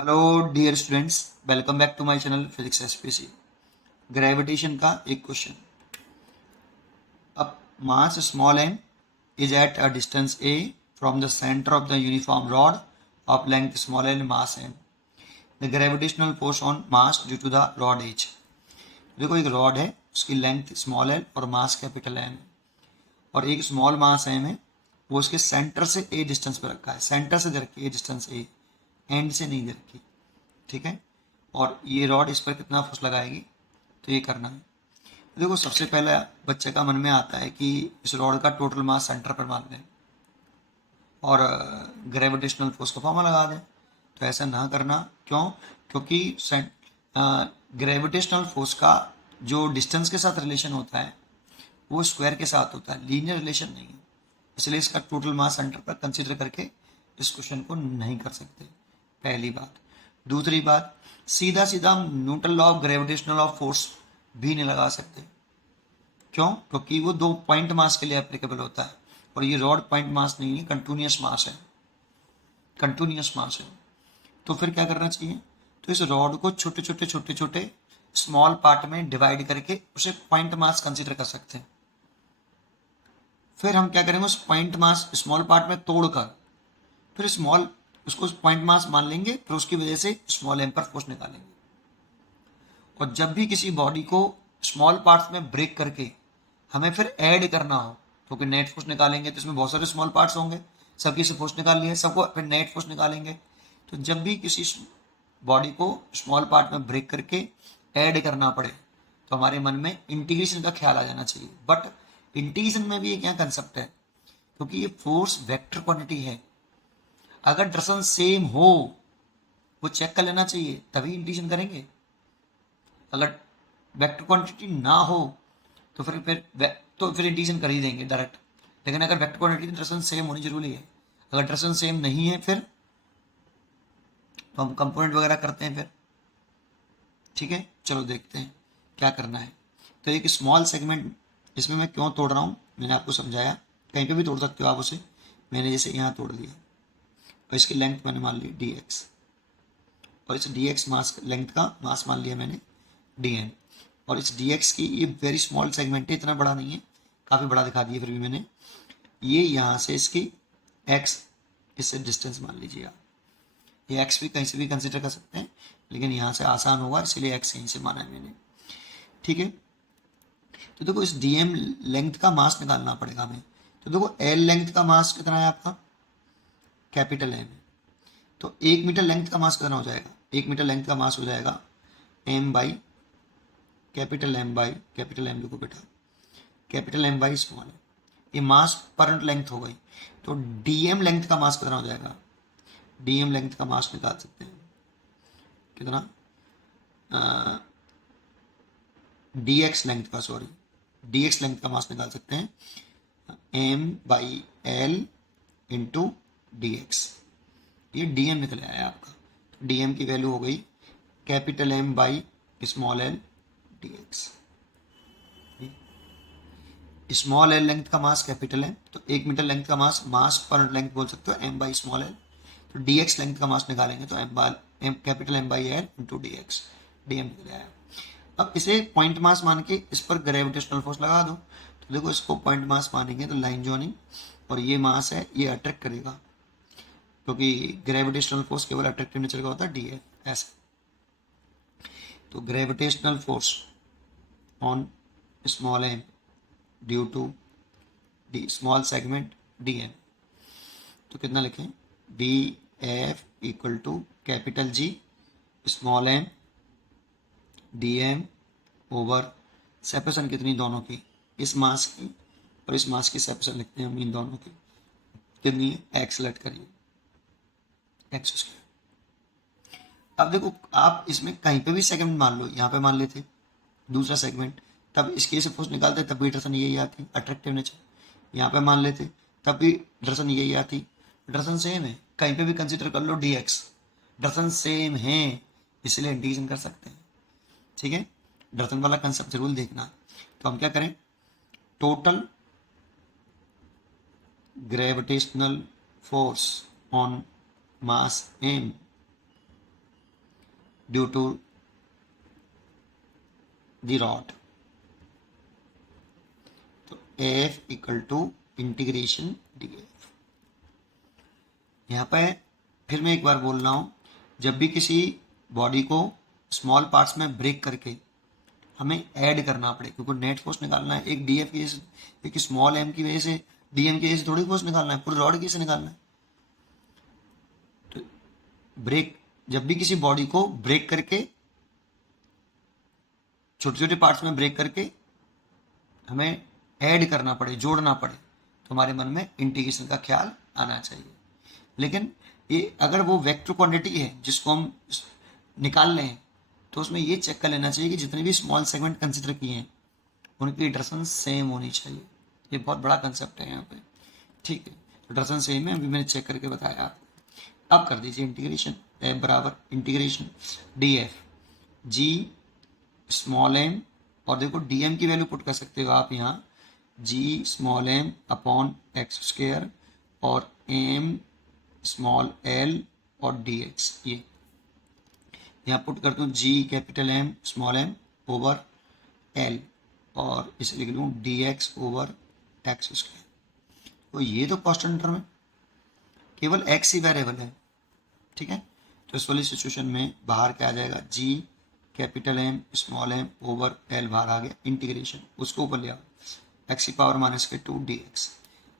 Hello dear students, welcome back to my channel physics SPC. Gravitation का एक question. अब mass small m is at a distance a from the center of the uniform rod of length small l mass m. The gravitational force on mass due to the rod h. देखो, एक rod है, उसकी length small l और mass capital m है, और एक small mass m है, वो उसके सेंटर से a डिस्टेंस पे रखा है। सेंटर से दे रखी है डिस्टेंस a, एंड से नहीं दे रखी। ठीक है, और ये रॉड इस पर कितना फोर्स लगाएगी, तो ये करना है। देखो, सबसे पहले बच्चे का मन में आता है कि इस रॉड का टोटल मास सेंटर पर मान लें और ग्रेविटेशनल फोर्स का फॉर्मूला लगा दें। तो ऐसा ना करना। क्यों? क्योंकि ग्रेविटेशनल फोर्स का जो डिस्टेंस के साथ रिलेशन होता है वो स्क्वायर के साथ होता है, लीनियर रिलेशन नहीं है। इसलिए इसका टोटल मास सेंटर पर कंसीडर करके इस क्वेश्चन को नहीं कर सकते, पहली बात। दूसरी बात, सीधा सीधा हम Newton law of gravitational of force भी नहीं लगा सकते। क्यों? क्योंकि वो दो पॉइंट मास के लिए एप्लीकेबल होता है, और ये रॉड पॉइंट मास नहीं है, कंटिन्यूस मास है। कंटिन्यूस मास है। तो फिर क्या करना चाहिए? तो इस रॉड को छोटे छोटे छोटे छोटे स्मॉल पार्ट में डिवाइड करके उसे पॉइंट मास कंसीडर कर सकते हैं। फिर हम क्या करेंगे, उस पॉइंट मास स्मॉल पार्ट में तोड़कर फिर स्मॉल उसको पॉइंट मास मान लेंगे, फिर उसकी वजह से स्मॉल एम पर फोर्स निकालेंगे। और जब भी किसी बॉडी को स्मॉल पार्ट्स में ब्रेक करके हमें फिर ऐड करना हो, क्योंकि नेट फोर्स निकालेंगे तो इसमें बहुत सारे स्मॉल पार्ट्स होंगे, सबकी से फोर्स निकाल लिए, सबको फिर नेट फोर्स निकालेंगे। तो जब भी किसी बॉडी को स्मॉल पार्ट में ब्रेक करके ऐड करना पड़े तो हमारे मन में इंटीग्रेशन का ख्याल आ जाना चाहिए। बट इंटीग्रेशन में भी एक क्या कंसेप्ट है, क्योंकि ये फोर्स वेक्टर क्वांटिटी है। अगर डायरेक्शन सेम हो वो चेक कर लेना चाहिए, तभी इंटीग्रेशन करेंगे। अगर वेक्टर क्वांटिटी ना हो तो फिर इंटीग्रेशन कर ही देंगे डायरेक्ट। लेकिन अगर वेक्टर क्वांटिटी डायरेक्शन सेम होनी जरूरी है। अगर डायरेक्शन सेम नहीं है फिर तो हम कंपोनेंट वगैरह करते हैं फिर। ठीक है, चलो देखते हैं क्या करना है। तो एक स्मॉल सेगमेंट, इसमें मैं क्यों तोड़ रहा हूँ मैंने आपको समझाया। कहीं पे भी तोड़ सकते हो आप उसे। मैंने जैसे यहाँ तोड़ दिया और इसकी लेंथ मैंने मान ली डी एक्स, और इस डी एक्स मास लेंथ का मास मान लिया मैंने डी एन। और इस डी एक्स की ये वेरी स्मॉल सेगमेंट है, इतना बड़ा नहीं है, काफ़ी बड़ा दिखा दिया फिर भी मैंने। ये यहाँ से इसकी एक्स, इससे डिस्टेंस मान लीजिए आप। ये एक्स भी कहीं से भी कंसिडर कर सकते हैं, लेकिन यहाँ से आसान होगा इसलिए एक्स यहीं से माना है मैंने। ठीक है, तो देखो इस डी एम लेंथ का मास निकालना पड़ेगा हमें। तो देखो एल लेंथ का मास कितना है आपका, कैपिटल एम है। तो 1 मीटर लेंथ का मास कितना हो जाएगा? 1 मीटर लेंथ का मास हो जाएगा m by capital M by capital M, लिखो बेटा, capital M by small m. ये मास पर लेंथ हो गई। तो डीएम लेंथ का मास कितना हो जाएगा? डीएम लेंथ का मास निकाल सकते हैं कितना, डीएक्स लेंथ का, सॉरी, डीएक्स लेंथ का मास निकाल सकते हैं M by l into d x. ये डीएम निकल आया आपका। डीएम की वैल्यू हो गई capital M by small l d x. Small l length का मास कैपिटल है, तो 1 मीटर लेंथ का मास पर लेंथ बोल सकते हो एम बाई स्मॉल एल। तो डी एक्स लेंथ का मास निकालेंगे तो m capital M by l into d x, d m निकल आया। अब इसे पॉइंट मास मान के इस पर ग्रेविटेशनल फोर्स लगा दो। तो देखो, इसको पॉइंट मास मानेंगे तो लाइन जॉइनिंग, और ये मास है, ये अट्रैक्ट करेगा, क्योंकि ग्रेविटेशनल फोर्स केवल अट्रैक्टिव नेचर का होता है, डी है ऐसा। तो gravitational force on small m due to d small segment d m, तो कितना लिखें, d f equal to capital G small m d m over separation कितनी दोनों की, इस मास की और इस मास की सेपरेशन लिखते हैं हम इन दोनों की, कितनी एक्स लेट करिए, एक्स स्क्वायर। अब देखो, आप इसमें कहीं पे भी सेगमेंट मान लो, यहाँ पे मान लेते दूसरा सेगमेंट, तब इसके से फोर्स निकालते तब भी डायरेक्शन यही आती, अट्रैक्टिव नेचर। यहाँ पे मान लेते तब भी डायरेक्शन यही आती, डायरेक्शन सेम है, कहीं पे भी कंसिडर कर लो डी एक्स, डायरेक्शन सेम है, इसलिए इंटीग्रेशन कर सकते हैं। ठीक है, डायरेक्शन वाला कंसेप्ट जरूर देखना। तो हम क्या करें, total gravitational force on mass M due to the rod. तो F equal to integration D F. यहाँ पे फिर मैं एक बार बोल रहा हूँ, जब भी किसी बॉडी को स्मॉल पार्ट्स में ब्रेक करके हमें ऐड करना पड़े, क्योंकि नेट फोर्स निकालना है, एक डीएफ की एक स्मॉल एम की वजह से डीएम की वजह से थोड़ी फोर्स निकालना है, पूरी रॉड की वजह से निकालना है। तो ब्रेक, जब भी किसी बॉडी को ब्रेक करके छोटे छोटे पार्ट्स में ब्रेक करके हमें ऐड करना पड़े, जोड़ना पड़े, तो हमारे मन में इंटीग्रेशन का ख्याल आना चाहिए। लेकिन ये अगर वो वेक्टर क्वांटिटी है जिसको हम निकाल रहे हैं, तो उसमें ये चेक कर लेना चाहिए कि जितने भी स्मॉल सेगमेंट कंसिडर किए हैं उनकी डिस्टेंस सेम होनी चाहिए। ये बहुत बड़ा कंसेप्ट है यहाँ पे, ठीक है। तो डिस्टेंस सेम है, अभी मैंने चेक करके बताया आपको। अब कर दीजिए इंटीग्रेशन, एफ बराबर integration D F G small M, और देखो डी एम की वैल्यू पुट कर सकते हो आप यहाँ, G small M upon X square और एम स्मॉल एल और डी एक्स। ये यहाँ पुट करता हूँ G capital M small M over L, और इसे लिख लूँ D X over X square. तो ये तो कांस्टेंट टर्म है, केवल एक्स ही वेरिएबल है, ठीक है। तो इस वाली सिचुएशन में बाहर क्या आ जाएगा, G capital M small M over L बाहर आ गया, इंटीग्रेशन उसको ऊपर ले आओ, एक्स की पावर माइनस के 2 डी एक्स।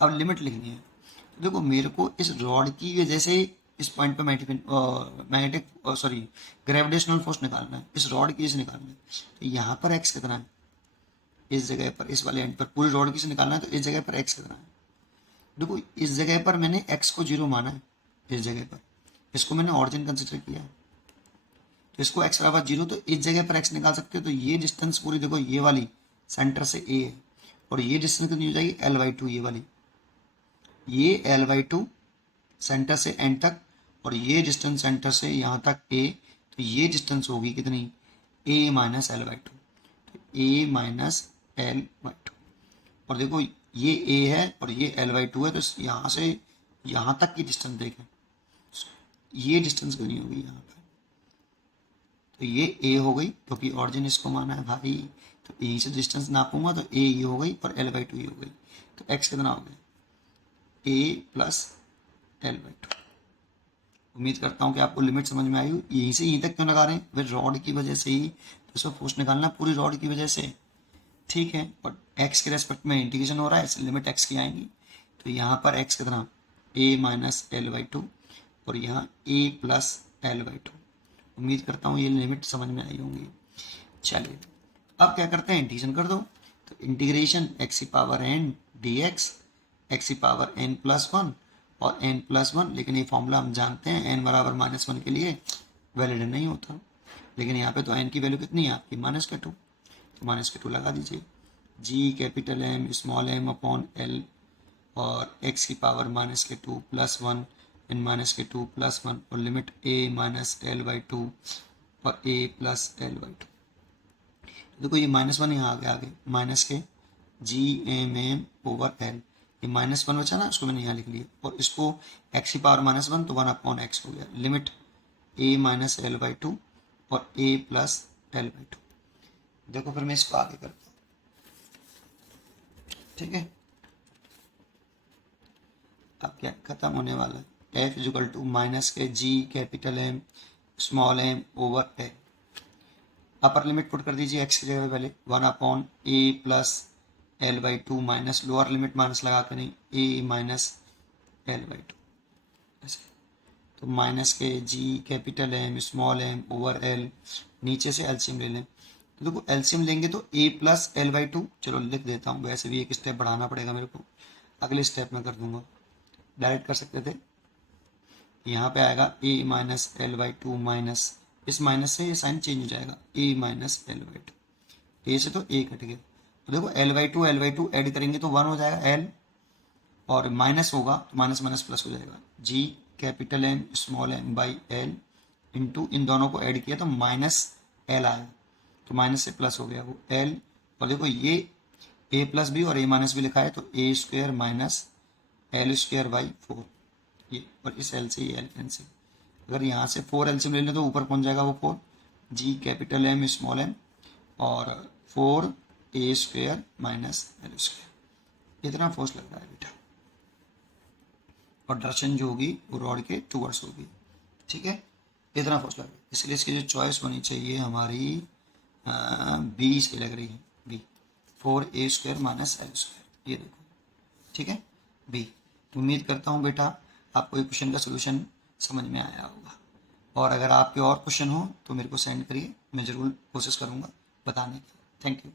अब लिमिट लिखनी है। तो देखो मेरे को इस रॉड की वजह से इस पॉइंट पे मैग्नेटिक सॉरी ग्रेविटेशनल फोर्स निकालना है, इस रॉड की से निकालना है। तो यहाँ पर एक्स कितना है, इस जगह पर, इस वाले एंड पर पूरी रॉड की से निकालना है, तो इस जगह पर एक्स कितना है। देखो इस जगह पर मैंने एक्स को 0 माना है, इस जगह पर इसको मैंने ऑरिजिन कंसिडर किया है, तो इसको एक्स बराबर 0, तो इस जगह पर एक्स निकाल सकते हो। तो ये डिस्टेंस पूरी देखो ये वाली सेंटर से ए है, और ये डिस्टेंस कितनी हो जाएगी L/2, ये वाली, ये L/2 सेंटर से एंड तक, और ये डिस्टेंस सेंटर से यहाँ तक ए, तो ये डिस्टेंस होगी कितनी, a माइनस L/2, तो a माइनस L/2। और देखो ये a है और ये L/2 है, तो यहाँ से यहाँ तक की डिस्टेंस देखें, ये डिस्टेंस कितनी होगी यहाँ पर, तो ये a हो गई, क्योंकि ऑरिजिन इसको माना है भाई, तो यहीं से डिस्टेंस नापूंगा तो a ये हो गई और L/2 ये हो गई। तो x कितना हो गया, a प्लस L/2। उम्मीद करता हूँ कि आपको लिमिट समझ में आई हो। यहीं से यहीं तक क्यों लगा रहे हैं, वे रॉड की वजह से ही, तो इसको फोर्स निकालना पूरी रॉड की वजह से, ठीक है। और x के रेस्पेक्ट में इंटीग्रेशन हो रहा है, इसलिए लिमिट x की आएंगी। तो यहाँ पर x कितना, a माइनस L/2 और यहाँ a प्लस L/2। उम्मीद करता हूँ ये लिमिट समझ में आई होंगी। चलिए अब क्या करते हैं, इंटीग्रेशन कर दो। तो इंटीग्रेशन x की पावर n dx, x की पावर n+1 और n+1, लेकिन ये फॉर्मूला हम जानते हैं n बराबर -1 के लिए वैलिड नहीं होता, लेकिन यहाँ पे तो n की वैल्यू कितनी है आपकी, -2, तो -2 लगा दीजिए। g capital M small m upon l और x की पावर -2 +1 n-2 +1 और लिमिट a माइनस L/2 और a प्लस L/2। देखो ये -1 यहाँ आगे माइनस के g ओवर l, ये -1 बचा ना, उसको मैंने यहाँ लिख लिया, और इसको x की पावर -1 तो 1/x हो गया, लिमिट a माइनस L/2 और a प्लस L/2। देखो फिर मैं इसको आगे करता हूँ, ठीक है। अब क्या खत्म होने वाला है, f इक्वल टू माइनस के g capital M small m over l। Upper limit put कर दीजिए x की जगह पहले 1/a plus L/2 minus lower limit minus लगा कर नहीं, a माइनस L/2 ऐसे। तो माइनस के g capital M small m over l, नीचे से एलसीएम ले लें। तो देखो एलसीएम लेंगे तो a प्लस L/2, चलो लिख देता हूँ, वैसे भी एक स्टेप बढ़ाना पड़ेगा मेरे को, अगले स्टेप में कर दूंगा, डायरेक्ट कर सकते थे। यहाँ पे आएगा a माइनस L/2 माइनस, इस माइनस से ये साइन चेंज हो जाएगा, a माइनस L/2, a से तो a कट गया। तो देखो L/2 ऐड करेंगे तो 1 हो जाएगा l, और माइनस होगा तो माइनस माइनस प्लस हो जाएगा, g capital M small m by l into इन दोनों को ऐड किया तो माइनस l आया, तो माइनस से प्लस हो गया वो l। और देखो ये a प्लस भी और a माइनस भी लिखा है, तो a square minus l square by 4, ये, और इस l से ये l कैंसिल। अगर यहाँ से 4 एलसीएम ले लें तो ऊपर पहुँच जाएगा वो 4, जी कैपिटल एम स्मॉल एम और 4a² माइनस l², इतना फोर्स लग रहा है बेटा, और डायरेक्शन जो होगी वो रॉड के टूवर्ड्स होगी, ठीक है, इतना फोर्स लग रहा है। इसलिए इसकी जो चॉइस होनी चाहिए हमारी बी से लग रही है, बी 4a² माइनस l², ये देखो, ठीक है, बी। उम्मीद करता हूँ बेटा आपको ये क्वेश्चन का सोल्यूशन समझ में आया होगा, और अगर आपके और क्वेश्चन हो तो मेरे को सेंड करिए, मैं ज़रूर कोशिश करूँगा बताने की। Thank you.